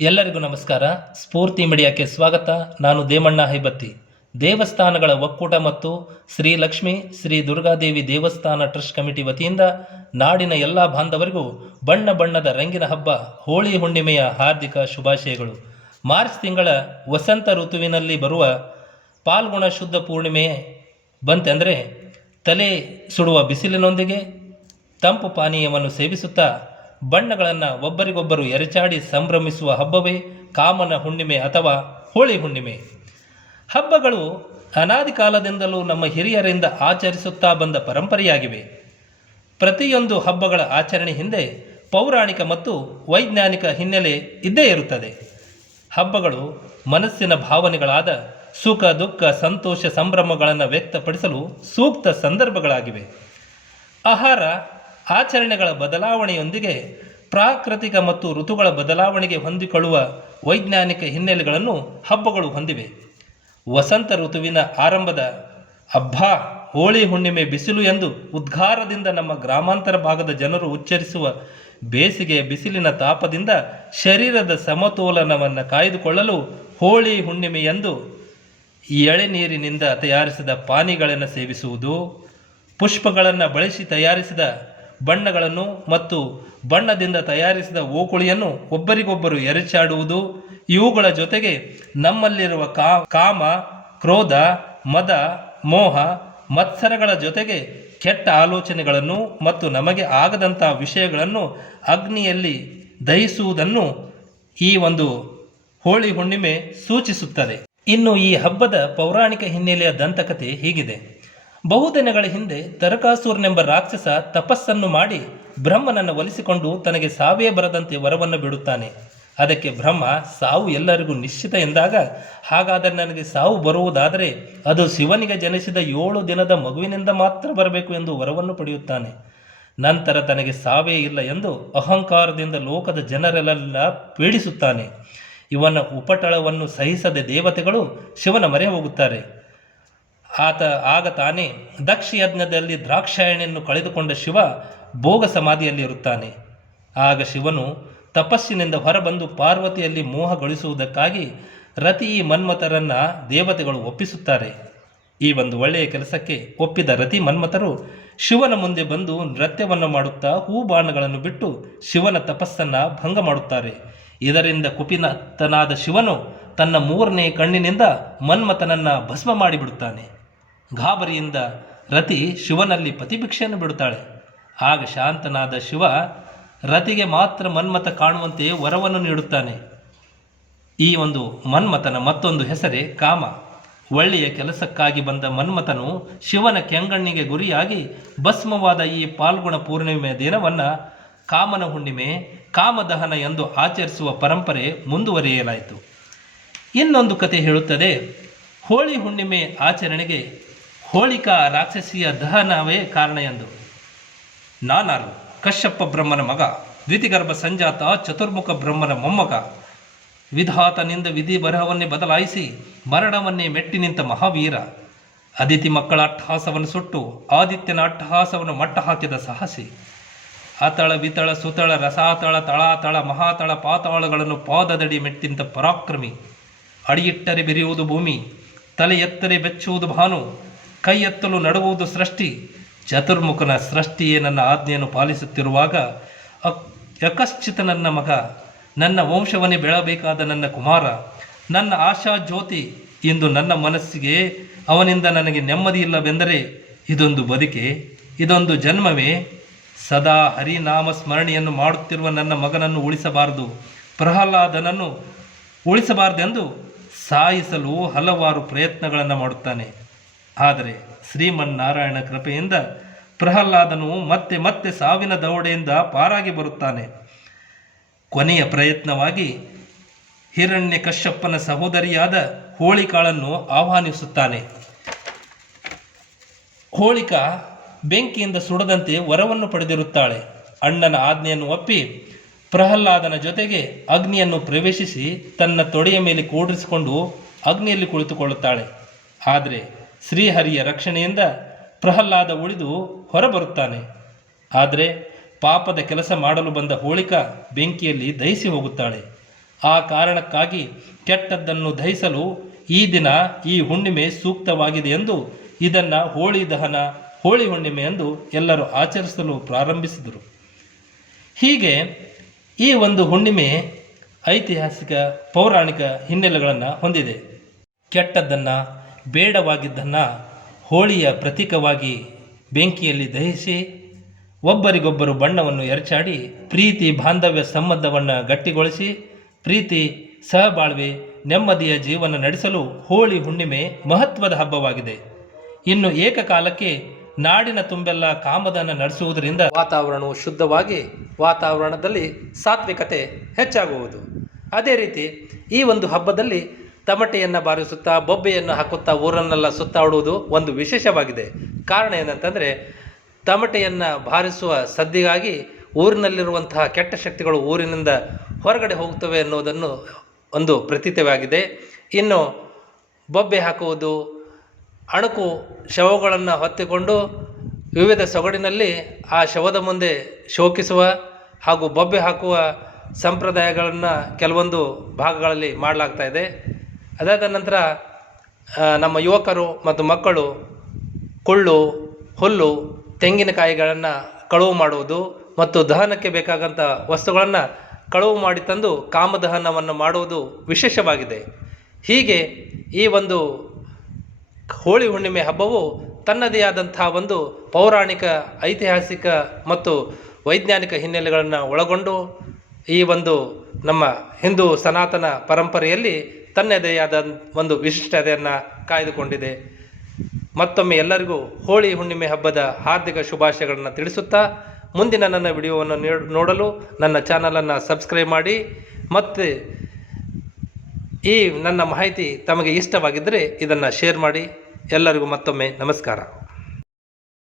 ಎಲ್ಲರಿಗೂ ನಮಸ್ಕಾರ. ಸ್ಫೂರ್ತಿ ಮೀಡಿಯಾಕ್ಕೆ ಸ್ವಾಗತ. ನಾನು ದೇಮಣ್ಣ ಹೈಬತ್ತಿ. ದೇವಸ್ಥಾನಗಳ ಒಕ್ಕೂಟ ಮತ್ತು ಶ್ರೀ ಲಕ್ಷ್ಮೀ ಶ್ರೀ ದುರ್ಗಾದೇವಿ ದೇವಸ್ಥಾನ ಟ್ರಸ್ಟ್ ಕಮಿಟಿ ವತಿಯಿಂದ ನಾಡಿನ ಎಲ್ಲ ಬಾಂಧವರಿಗೂ ಬಣ್ಣ ಬಣ್ಣದ ರಂಗಿನ ಹಬ್ಬ ಹೋಳಿ ಹುಣ್ಣಿಮೆಯ ಹಾರ್ದಿಕ ಶುಭಾಶಯಗಳು. ಮಾರ್ಚ್ ತಿಂಗಳ ವಸಂತ ಋತುವಿನಲ್ಲಿ ಬರುವ ಪಾಲ್ಗುಣ ಶುದ್ಧ ಪೂರ್ಣಿಮೆ ಬಂತೆಂದರೆ ತಲೆ ಸುಡುವ ಬಿಸಿಲಿನೊಂದಿಗೆ ತಂಪು ಪಾನೀಯವನ್ನು ಸೇವಿಸುತ್ತಾ ಬಣ್ಣಗಳನ್ನು ಒಬ್ಬರಿಗೊಬ್ಬರು ಎರಚಾಡಿ ಸಂಭ್ರಮಿಸುವ ಹಬ್ಬವೇ ಕಾಮನ ಹುಣ್ಣಿಮೆ ಅಥವಾ ಹೋಳಿ ಹುಣ್ಣಿಮೆ. ಹಬ್ಬಗಳು ಅನಾದಿ ಕಾಲದಿಂದಲೂ ನಮ್ಮ ಹಿರಿಯರಿಂದ ಆಚರಿಸುತ್ತಾ ಬಂದ ಪರಂಪರೆಯಾಗಿವೆ. ಪ್ರತಿಯೊಂದು ಹಬ್ಬಗಳ ಆಚರಣೆ ಹಿಂದೆ ಪೌರಾಣಿಕ ಮತ್ತು ವೈಜ್ಞಾನಿಕ ಹಿನ್ನೆಲೆ ಇದ್ದೇ ಇರುತ್ತದೆ. ಹಬ್ಬಗಳು ಮನಸ್ಸಿನ ಭಾವನೆಗಳಾದ ಸುಖ ದುಃಖ ಸಂತೋಷ ಸಂಭ್ರಮಗಳನ್ನು ವ್ಯಕ್ತಪಡಿಸಲು ಸೂಕ್ತ ಸಂದರ್ಭಗಳಾಗಿವೆ. ಆಹಾರ ಆಚರಣೆಗಳ ಬದಲಾವಣೆಯೊಂದಿಗೆ ಪ್ರಾಕೃತಿಕ ಮತ್ತು ಋತುಗಳ ಬದಲಾವಣೆಗೆ ಹೊಂದಿಕೊಳ್ಳುವ ವೈಜ್ಞಾನಿಕ ಹಿನ್ನೆಲೆಗಳನ್ನು ಹಬ್ಬಗಳು ಹೊಂದಿವೆ. ವಸಂತ ಋತುವಿನ ಆರಂಭದ ಹಬ್ಬ ಹೋಳಿ ಹುಣ್ಣಿಮೆ ಬಿಸಿಲು ಎಂದು ಉದ್ಗಾರದಿಂದ ನಮ್ಮ ಗ್ರಾಮಾಂತರ ಭಾಗದ ಜನರು ಉಚ್ಚರಿಸುವ ಬೇಸಿಗೆಯ ಬಿಸಿಲಿನ ತಾಪದಿಂದ ಶರೀರದ ಸಮತೋಲನವನ್ನು ಕಾಯ್ದುಕೊಳ್ಳಲು ಹೋಳಿ ಹುಣ್ಣಿಮೆ ಎಂದು ಎಳೆನೀರಿನಿಂದ ತಯಾರಿಸಿದ ಪಾನೀಯಗಳನ್ನು ಸೇವಿಸುವುದು, ಪುಷ್ಪಗಳನ್ನು ಬಳಸಿ ತಯಾರಿಸಿದ ಬಣ್ಣಗಳನ್ನು ಮತ್ತು ಬಣ್ಣದಿಂದ ತಯಾರಿಸಿದ ಓಕುಳಿಯನ್ನು ಒಬ್ಬರಿಗೊಬ್ಬರು ಎರಚಾಡುವುದು, ಇವುಗಳ ಜೊತೆಗೆ ನಮ್ಮಲ್ಲಿರುವ ಕಾಮ ಕ್ರೋಧ ಮದ ಮೋಹ ಮತ್ಸರಗಳ ಜೊತೆಗೆ ಕೆಟ್ಟ ಆಲೋಚನೆಗಳನ್ನು ಮತ್ತು ನಮಗೆ ಆಗದಂಥ ವಿಷಯಗಳನ್ನು ಅಗ್ನಿಯಲ್ಲಿ ದಹಿಸುವುದನ್ನು ಈ ಒಂದು ಹೋಳಿ ಹುಣ್ಣಿಮೆ ಸೂಚಿಸುತ್ತದೆ. ಇನ್ನು ಈ ಹಬ್ಬದ ಪೌರಾಣಿಕ ಹಿನ್ನೆಲೆಯ ದಂತಕತೆ ಹೀಗಿದೆ. ಬಹುದಿನಗಳ ಹಿಂದೆ ತರಕಾಸುರನೆಂಬ ರಾಕ್ಷಸ ತಪಸ್ಸನ್ನು ಮಾಡಿ ಬ್ರಹ್ಮನನ್ನು ಒಲಿಸಿಕೊಂಡು ತನಗೆ ಸಾವೇ ಬರದಂತೆ ವರವನ್ನು ಬಿಡುತ್ತಾನೆ. ಅದಕ್ಕೆ ಬ್ರಹ್ಮ, ಸಾವು ಎಲ್ಲರಿಗೂ ನಿಶ್ಚಿತ ಎಂದಾಗ, ಹಾಗಾದರೆ ನನಗೆ ಸಾವು ಬರುವುದಾದರೆ ಅದು ಶಿವನಿಗೆ ಜನಿಸಿದ 7 ದಿನದ ಮಗುವಿನಿಂದ ಮಾತ್ರ ಬರಬೇಕು ಎಂದು ವರವನ್ನು ಪಡೆಯುತ್ತಾನೆ. ನಂತರ ತನಗೆ ಸಾವೇ ಇಲ್ಲ ಎಂದು ಅಹಂಕಾರದಿಂದ ಲೋಕದ ಜನರೆಲ್ಲ ಪೀಡಿಸುತ್ತಾನೆ. ಇವನ ಉಪಟಳವನ್ನು ಸಹಿಸದೆ ದೇವತೆಗಳು ಶಿವನ ಮೊರೆ ಹೋಗುತ್ತಾರೆ. ಆಗ ತಾನೇ ದಕ್ಷ ಯಜ್ಞದಲ್ಲಿ ದ್ರಾಕ್ಷಾಯಣಿಯನ್ನು ಕಳೆದುಕೊಂಡ ಶಿವ ಭೋಗ ಸಮಾಧಿಯಲ್ಲಿ ಇರುತ್ತಾನೆ. ಆಗ ಶಿವನು ತಪಸ್ಸಿನಿಂದ ಹೊರಬಂದು ಪಾರ್ವತಿಯಲ್ಲಿ ಮೋಹಗೊಳಿಸುವುದಕ್ಕಾಗಿ ರತಿ ಮನ್ಮಥರನ್ನು ದೇವತೆಗಳು ಒಪ್ಪಿಸುತ್ತಾರೆ. ಈ ಒಂದು ಒಳ್ಳೆಯ ಕೆಲಸಕ್ಕೆ ಒಪ್ಪಿದ ರತಿ ಮನ್ಮಥರು ಶಿವನ ಮುಂದೆ ಬಂದು ನೃತ್ಯವನ್ನು ಮಾಡುತ್ತಾ ಹೂಬಾಣಗಳನ್ನು ಬಿಟ್ಟು ಶಿವನ ತಪಸ್ಸನ್ನು ಭಂಗ ಮಾಡುತ್ತಾರೆ. ಇದರಿಂದ ಕುಪಿತನಾದ ಶಿವನು ತನ್ನ 3ನೇ ಕಣ್ಣಿನಿಂದ ಮನ್ಮಥನನ್ನು ಭಸ್ಮ ಮಾಡಿಬಿಡುತ್ತಾನೆ. ಗಾಬರಿಯಿಂದ ರತಿ ಶಿವನಲ್ಲಿ ಪತಿಭಿಕ್ಷೆಯನ್ನು ಬಿಡುತ್ತಾಳೆ. ಆಗ ಶಾಂತನಾದ ಶಿವ ರತಿಗೆ ಮಾತ್ರ ಮನ್ಮಥ ಕಾಣುವಂತೆ ವರವನ್ನು ನೀಡುತ್ತಾನೆ. ಈ ಒಂದು ಮನ್ಮಥನ ಮತ್ತೊಂದು ಹೆಸರೇ ಕಾಮ. ಒಳ್ಳೆಯ ಕೆಲಸಕ್ಕಾಗಿ ಬಂದ ಮನ್ಮಥನು ಶಿವನ ಕೆಂಗಣ್ಣಿಗೆ ಗುರಿಯಾಗಿ ಭಸ್ಮವಾದ ಈ ಪಾಲ್ಗುಣ ಪೂರ್ಣಿಮೆಯ ದಿನವನ್ನು ಕಾಮನ ಹುಣ್ಣಿಮೆ, ಕಾಮದಹನ ಎಂದು ಆಚರಿಸುವ ಪರಂಪರೆ ಮುಂದುವರಿಯಲಾಯಿತು. ಇನ್ನೊಂದು ಕತೆ ಹೇಳುತ್ತದೆ, ಹೋಳಿ ಹುಣ್ಣಿಮೆ ಆಚರಣೆಗೆ ಹೋಳಿಕಾ ರಾಕ್ಷಸಿಯ ದಹನವೇ ಕಾರಣ ಎಂದು. ನಾನಾರು ಕಶ್ಯಪ ಬ್ರಹ್ಮನ ಮಗ, ದ್ವಿತಿಗರ್ಭ ಸಂಜಾತ ಚತುರ್ಮುಖ ಬ್ರಹ್ಮನ ಮೊಮ್ಮಗ, ವಿಧಾತನಿಂದ ವಿಧಿ ಬರಹವನ್ನೇ ಬದಲಾಯಿಸಿ ಮರಣವನ್ನೇ ಮೆಟ್ಟಿ ನಿಂತ ಮಹಾವೀರ, ಅದಿತಿ ಮಕ್ಕಳ ಅಟ್ಟಹಾಸವನ್ನು ಸುಟ್ಟು ಆದಿತ್ಯನ ಅಟ್ಟಹಾಸವನ್ನು ಮಟ್ಟ ಹಾಕಿದ ಸಾಹಸಿ, ಅತಳ ವಿತಳ ಸುತಳ ರಸಾತಳ ತಳಾತಳ ಮಹಾತಳ ಪಾತಾಳಗಳನ್ನು ಪಾದದಡಿ ಮೆಟ್ಟಿಂತ ಪರಾಕ್ರಮಿ, ಅಡಿಯಿಟ್ಟರೆ ಬೆರೆಯುವುದು ಭೂಮಿ, ತಲೆ ಎತ್ತರೆ ಬೆಚ್ಚುವುದು ಭಾನು, ಕೈ ಎತ್ತಲು ನಡುವುದು ಸೃಷ್ಟಿ, ಚತುರ್ಮುಖನ ಸೃಷ್ಟಿಯೇ ನನ್ನ ಆಜ್ಞೆಯನ್ನು ಪಾಲಿಸುತ್ತಿರುವಾಗ ಯಕಶ್ಚಿತ ನನ್ನ ಮಗ, ನನ್ನ ವಂಶವನ್ನೇ ಬೆಳಬೇಕಾದ ನನ್ನ ಕುಮಾರ, ನನ್ನ ಆಶಾ ಜ್ಯೋತಿ, ಇಂದು ನನ್ನ ಮನಸ್ಸಿಗೆ ಅವನಿಂದ ನನಗೆ ನೆಮ್ಮದಿ ಇಲ್ಲವೆಂದರೆ ಇದೊಂದು ಬದುಕೆ, ಇದೊಂದು ಜನ್ಮವೇ? ಸದಾ ಹರಿನಾಮ ಸ್ಮರಣೆಯನ್ನು ಮಾಡುತ್ತಿರುವ ನನ್ನ ಮಗನನ್ನು ಉಳಿಸಬಾರದು, ಪ್ರಹ್ಲಾದನನ್ನು ಉಳಿಸಬಾರದೆಂದು ಸಾಯಿಸಲು ಹಲವಾರು ಪ್ರಯತ್ನಗಳನ್ನು ಮಾಡುತ್ತಾನೆ. ಆದರೆ ಶ್ರೀಮನ್ನಾರಾಯಣ ಕೃಪೆಯಿಂದ ಪ್ರಹ್ಲಾದನು ಮತ್ತೆ ಮತ್ತೆ ಸಾವಿನ ದವಡೆಯಿಂದ ಪಾರಾಗಿ ಬರುತ್ತಾನೆ. ಕೊನೆಯ ಪ್ರಯತ್ನವಾಗಿ ಹಿರಣ್ಯ ಕಶ್ಯಪನ ಸಹೋದರಿಯಾದ ಹೋಳಿಕಾಳನ್ನು ಆಹ್ವಾನಿಸುತ್ತಾನೆ. ಹೋಳಿಕಾ ಬೆಂಕಿಯಿಂದ ಸುಡದಂತೆ ವರವನ್ನು ಪಡೆದಿರುತ್ತಾಳೆ. ಅಣ್ಣನ ಆಜ್ಞೆಯನ್ನು ಒಪ್ಪಿ ಪ್ರಹ್ಲಾದನ ಜೊತೆಗೆ ಅಗ್ನಿಯನ್ನು ಪ್ರವೇಶಿಸಿ ತನ್ನ ತೊಡೆಯ ಮೇಲೆ ಕೂಡಿಸಿಕೊಂಡು ಅಗ್ನಿಯಲ್ಲಿ ಕುಳಿತುಕೊಳ್ಳುತ್ತಾಳೆ. ಆದರೆ ಶ್ರೀಹರಿಯ ರಕ್ಷಣೆಯಿಂದ ಪ್ರಹ್ಲಾದ ಉಳಿದು ಹೊರಬರುತ್ತಾನೆ. ಆದರೆ ಪಾಪದ ಕೆಲಸ ಮಾಡಲು ಬಂದ ಹೋಳಿಕಾ ಬೆಂಕಿಯಲ್ಲಿ ದಹಿಸಿ ಹೋಗುತ್ತಾಳೆ. ಆ ಕಾರಣಕ್ಕಾಗಿ ಕೆಟ್ಟದ್ದನ್ನು ದಹಿಸಲು ಈ ದಿನ ಈ ಹುಣ್ಣಿಮೆ ಸೂಕ್ತವಾಗಿದೆ ಎಂದು ಇದನ್ನು ಹೋಳಿ ದಹನ, ಹೋಳಿ ಹುಣ್ಣಿಮೆ ಎಂದು ಎಲ್ಲರೂ ಆಚರಿಸಲು ಪ್ರಾರಂಭಿಸಿದರು. ಹೀಗೆ ಈ ಒಂದು ಹುಣ್ಣಿಮೆ ಐತಿಹಾಸಿಕ ಪೌರಾಣಿಕ ಹಿನ್ನೆಲೆಗಳನ್ನು ಹೊಂದಿದೆ. ಕೆಟ್ಟದ್ದನ್ನು, ಬೇಡವಾಗಿದ್ದನ್ನು ಹೋಳಿಯ ಪ್ರತೀಕವಾಗಿ ಬೆಂಕಿಯಲ್ಲಿ ದಹಿಸಿ ಒಬ್ಬರಿಗೊಬ್ಬರು ಬಣ್ಣವನ್ನು ಎರಚಾಡಿ ಪ್ರೀತಿ ಬಾಂಧವ್ಯ ಸಂಬಂಧವನ್ನು ಗಟ್ಟಿಗೊಳಿಸಿ ಪ್ರೀತಿ ಸಹಬಾಳ್ವೆ ನೆಮ್ಮದಿಯ ಜೀವನ ನಡೆಸಲು ಹೋಳಿ ಹುಣ್ಣಿಮೆ ಮಹತ್ವದ ಹಬ್ಬವಾಗಿದೆ. ಇನ್ನು ಏಕಕಾಲಕ್ಕೆ ನಾಡಿನ ತುಂಬೆಲ್ಲ ಕಾಮದಾನ ನಡೆಸುವುದರಿಂದ ವಾತಾವರಣವು ಶುದ್ಧವಾಗಿ ವಾತಾವರಣದಲ್ಲಿ ಸಾತ್ವಿಕತೆ ಹೆಚ್ಚಾಗುವುದು. ಅದೇ ರೀತಿ ಈ ಒಂದು ಹಬ್ಬದಲ್ಲಿ ತಮಟೆಯನ್ನು ಬಾರಿಸುತ್ತಾ ಬೊಬ್ಬೆಯನ್ನು ಹಾಕುತ್ತಾ ಊರನ್ನೆಲ್ಲ ಸುತ್ತಾಡುವುದು ಒಂದು ವಿಶೇಷವಾಗಿದೆ. ಕಾರಣ ಏನಂತಂದರೆ ತಮಟೆಯನ್ನು ಬಾರಿಸುವ ಸದ್ದಿಗಾಗಿ ಊರಿನಲ್ಲಿರುವಂತಹ ಕೆಟ್ಟ ಶಕ್ತಿಗಳು ಊರಿನಿಂದ ಹೊರಗಡೆ ಹೋಗ್ತವೆ ಅನ್ನೋದನ್ನು ಒಂದು ಪ್ರತೀತವಾಗಿದೆ. ಇನ್ನು ಬೊಬ್ಬೆ ಹಾಕುವುದು, ಅಣುಕು ಶವಗಳನ್ನು ಹೊತ್ತಿಕೊಂಡು ವಿವಿಧ ಸೊಗಡಿನಲ್ಲಿ ಆ ಶವದ ಮುಂದೆ ಶೋಕಿಸುವ ಹಾಗೂ ಬೊಬ್ಬೆ ಹಾಕುವ ಸಂಪ್ರದಾಯಗಳನ್ನು ಕೆಲವೊಂದು ಭಾಗಗಳಲ್ಲಿ ಮಾಡಲಾಗ್ತಾ ಇದೆ. ಅದಾದ ನಂತರ ನಮ್ಮ ಯುವಕರು ಮತ್ತು ಮಕ್ಕಳು ಕುಳ್ಳು, ಹುಲ್ಲು, ತೆಂಗಿನಕಾಯಿಗಳನ್ನು ಕಳುವು ಮಾಡುವುದು ಮತ್ತು ದಹನಕ್ಕೆ ಬೇಕಾದಂಥ ವಸ್ತುಗಳನ್ನು ಕಳುವು ಮಾಡಿ ತಂದು ಕಾಮದಹನವನ್ನು ಮಾಡುವುದು ವಿಶೇಷವಾಗಿದೆ. ಹೀಗೆ ಈ ಒಂದು ಹೋಳಿ ಹುಣ್ಣಿಮೆ ಹಬ್ಬವು ತನ್ನದೇ ಆದಂಥ ಒಂದು ಪೌರಾಣಿಕ, ಐತಿಹಾಸಿಕ ಮತ್ತು ವೈಜ್ಞಾನಿಕ ಹಿನ್ನೆಲೆಗಳನ್ನು ಒಳಗೊಂಡು ಈ ಒಂದು ನಮ್ಮ ಹಿಂದೂ ಸನಾತನ ಪರಂಪರೆಯಲ್ಲಿ ತನ್ನದೇ ಆದ ಒಂದು ವಿಶಿಷ್ಟತೆಯನ್ನು ಕಾಯ್ದುಕೊಂಡಿದೆ. ಮತ್ತೊಮ್ಮೆ ಎಲ್ಲರಿಗೂ ಹೋಳಿ ಹುಣ್ಣಿಮೆ ಹಬ್ಬದ ಹಾರ್ದಿಕ ಶುಭಾಶಯಗಳನ್ನು ತಿಳಿಸುತ್ತಾ ಮುಂದಿನ ನನ್ನ ವಿಡಿಯೋವನ್ನು ನೋಡಲು ನನ್ನ ಚಾನಲನ್ನು ಸಬ್ಸ್ಕ್ರೈಬ್ ಮಾಡಿ. ಮತ್ತು ಈ ನನ್ನ ಮಾಹಿತಿ ತಮಗೆ ಇಷ್ಟವಾಗಿದ್ದರೆ ಇದನ್ನು ಶೇರ್ ಮಾಡಿ. ಎಲ್ಲರಿಗೂ ಮತ್ತೊಮ್ಮೆ ನಮಸ್ಕಾರ.